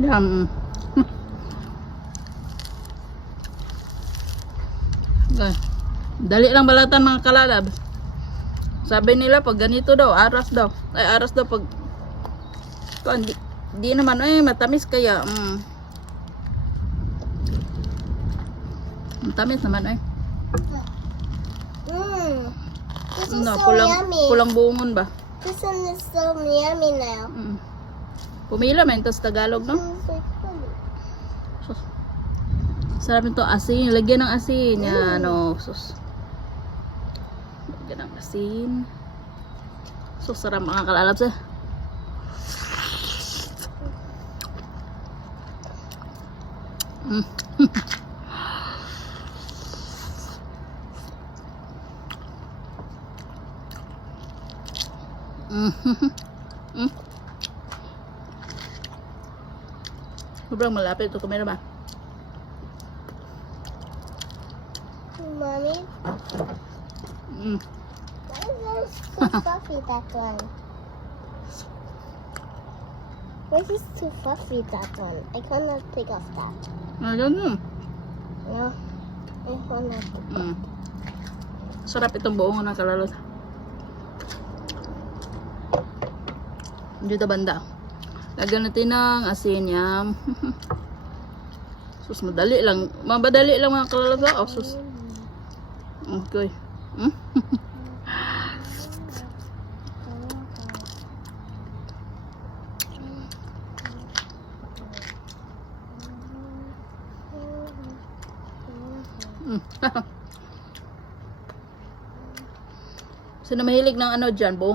Yum. Okay. Dali lang balatan mga kalalab. Sabi nila pag ganito daw, aras daw. Ay aras daw pag di naman matamis kaya. Matamis naman This is No, so yummy. pulang bungon ba? This one is so yummy now. Pumila man ito sa Tagalog, no? Sus. Sarap nito asin. Lagyan ng asin. Yan, no. Sus. Lagyan ng asin. Sus, sarap mga kalalab sa. Sobrang malapit ito kamera ba? Mommy, why is there so fluffy that one? Why is too fluffy that one? I cannot take off that. Ayun. No, I cannot. Sarap itong buong ng kalalot. Dito banda. Lagyan natin ng asin yan. Sus, madali lang. Mabadali lang mga kalalot. Oh, sus. Okay. Sino mahilig ng ano dyan? Buong